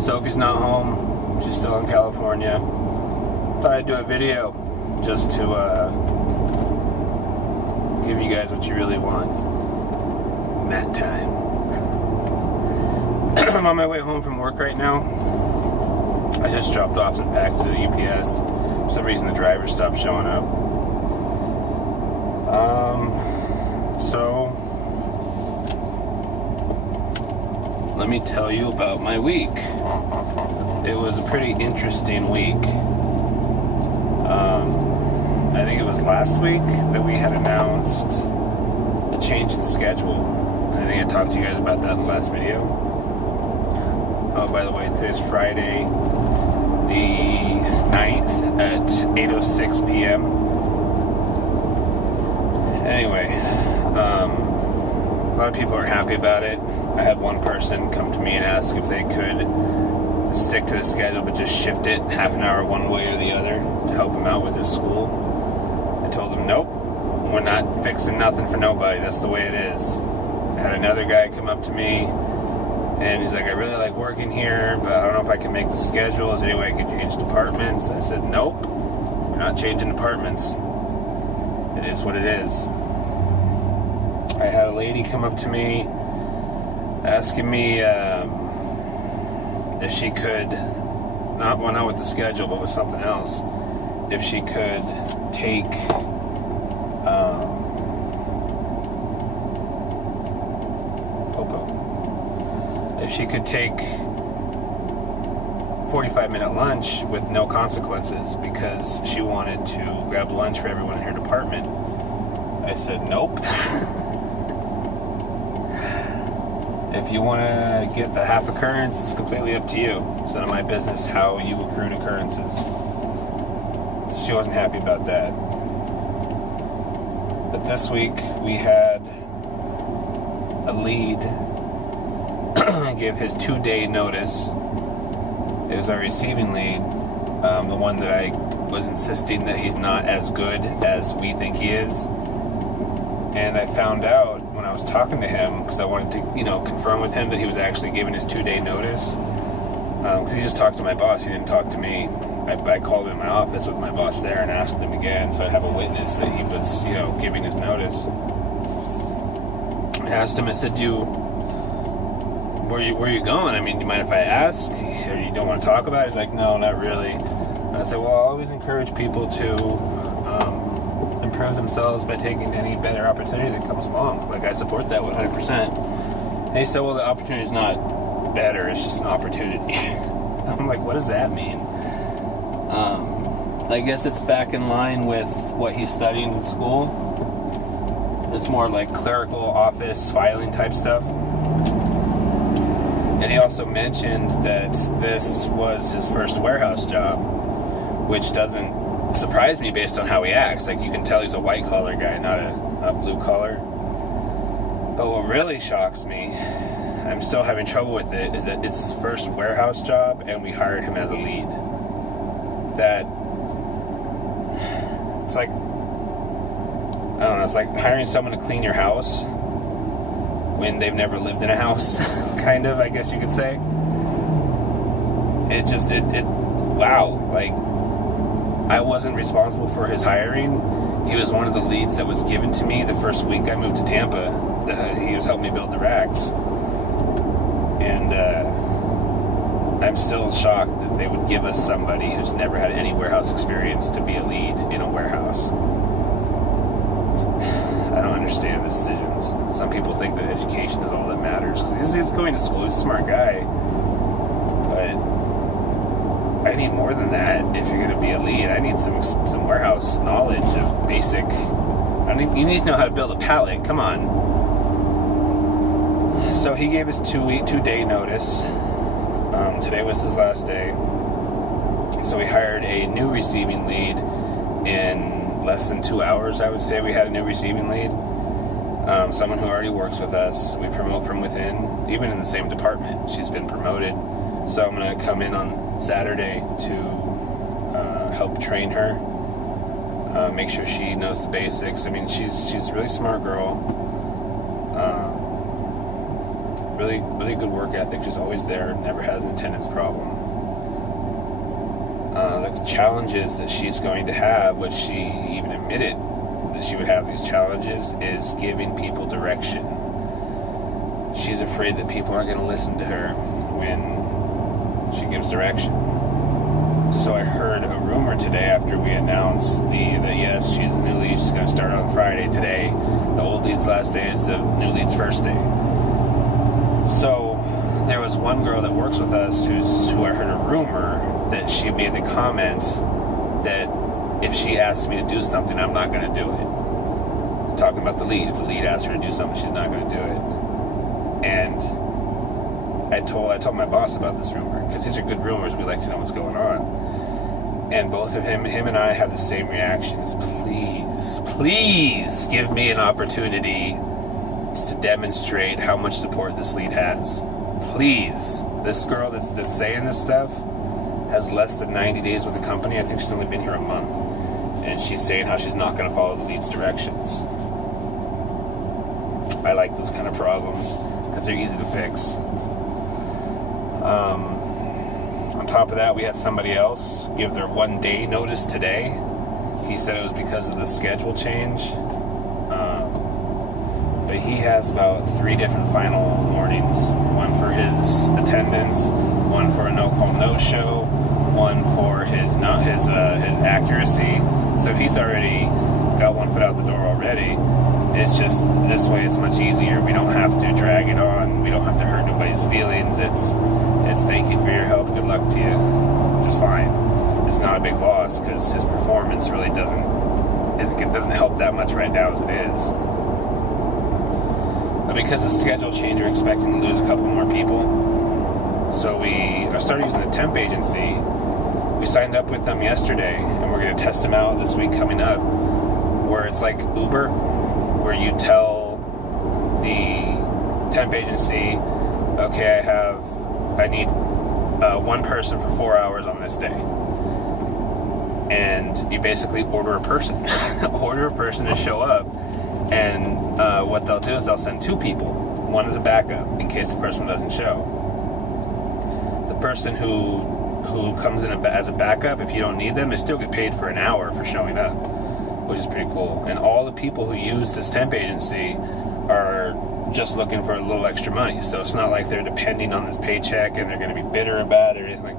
Sophie's not home. She's still in California. Thought I'd do a video just to give you guys what you really want. Mat time. I'm on my way home from work right now. I just dropped off some packages at UPS. For some reason the driver stopped showing up. So let me tell you about my week. It was a pretty interesting week. I think it was last week that we had announced a change in schedule. I think I talked to you guys about that in the last video. Oh, by the way, today's Friday, the 9th at 8:06 p.m. Anyway, a lot of people are happy about it. I had one person come to me and ask if they could stick to the schedule but just shift it half an hour one way or the other to help him out with his school. I told him, nope, we're not fixing nothing for nobody. That's the way it is. I had another guy come up to me and he's like, I really like working here, but I don't know if I can make the schedule. Is there any way I can change departments? I said, nope, we're not changing departments. It is what it is. I had a lady come up to me asking me if she could, not with the schedule, but with something else, if she could take if she could take 45-minute lunch with no consequences because she wanted to grab lunch for everyone in her department. I said, nope. If you want to get the half occurrence, it's completely up to you. It's none of my business how you accrued occurrences. So she wasn't happy about that. But this week we had a lead give his 2-day notice. It was our receiving lead, the one that I was insisting that he's not as good as we think he is. And I found out when I was talking to him, because I wanted to, confirm with him that he was actually giving his 2-day notice. Because he just talked to my boss, he didn't talk to me. I called him in my office with my boss there and asked him again, so I'd have a witness that he was, giving his notice. I asked him, I said, where are you going? I mean, do you mind if I ask? Or you don't want to talk about it? He's like, no, not really. And I said, well, I always encourage people to improve themselves by taking any better opportunity that comes along. Like, I support that 100%. And he said, well, the opportunity is not better, it's just an opportunity. I'm like, what does that mean? I guess it's back in line with what he's studying in school. It's more like clerical office filing type stuff. And he also mentioned that this was his first warehouse job, which doesn't surprise me based on how he acts. Like, you can tell he's a white collar guy, not a blue collar. But what really shocks me, I'm still having trouble with it, is that it's his first warehouse job and we hired him as a lead. That, it's like, I don't know, it's like hiring someone to clean your house when they've never lived in a house, kind of, I guess you could say. Wow, like, I wasn't responsible for his hiring. He was one of the leads that was given to me the first week I moved to Tampa. He was helping me build the racks. And I'm still shocked that they would give us somebody who's never had any warehouse experience to be a lead in a warehouse. I don't understand the decisions. Some people think that education is all that matters. He's going to school, he's a smart guy. But I need more than that if you're going to be a lead. I need some warehouse knowledge of basic. You need to know how to build a pallet. Come on. So he gave us 2-day notice. Today was his last day. So we hired a new receiving lead in less than 2 hours. I would say we had a new receiving lead. Someone who already works with us. We promote from within, even in the same department. She's been promoted. So I'm going to come in on Saturday to help train her, make sure she knows the basics. I mean, she's a really smart girl. really, really good work ethic. She's always there, never has an attendance problem. The challenges that she's going to have, which she even admitted that she would have these challenges, is giving people direction. She's afraid that people aren't going to listen to her when she gives direction. So I heard a rumor today after we announced that yes, she's a new lead. She's going to start on Friday today. The old lead's last day is the new lead's first day. So there was one girl that works with us who I heard a rumor that she made the comment that if she asks me to do something, I'm not going to do it. Talking about the lead. If the lead asks her to do something, she's not going to do it. And I told my boss about this rumor, because these are good rumors. We like to know what's going on. And both of him and I have the same reactions. Please give me an opportunity to demonstrate how much support this lead has. Please. This girl that's saying this stuff has less than 90 days with the company. I think she's only been here a month. And she's saying how she's not going to follow the lead's directions. I like those kind of problems because they're easy to fix. On top of that, we had somebody else give their 1 day notice today. He said it was because of the schedule change. But he has about 3 different final warnings. One for his attendance, one for a no-call, no-show, one for his accuracy. So he's already got one foot out the door already. It's just this way it's much easier. We don't have to drag it on. We don't have to hurt nobody's feelings. It's thank you for your help. Good luck to you. Which is fine. It's not a big loss because his performance really doesn't help that much right now as it is. But because of the schedule change, we're expecting to lose a couple more people. So we started using a temp agency. We signed up with them yesterday, and we're going to test them out this week coming up, where it's like Uber, where you tell the temp agency, okay, I need one person for 4 hours on this day. And you basically order a person. Order a person to show up. And what they'll do is they'll send 2 people. One is a backup in case the first one doesn't show. The person who comes in as a backup, if you don't need them, they still get paid for an hour for showing up, which is pretty cool. And all the people who use this temp agency are just looking for a little extra money. So it's not like they're depending on this paycheck and they're going to be bitter about it or anything like that.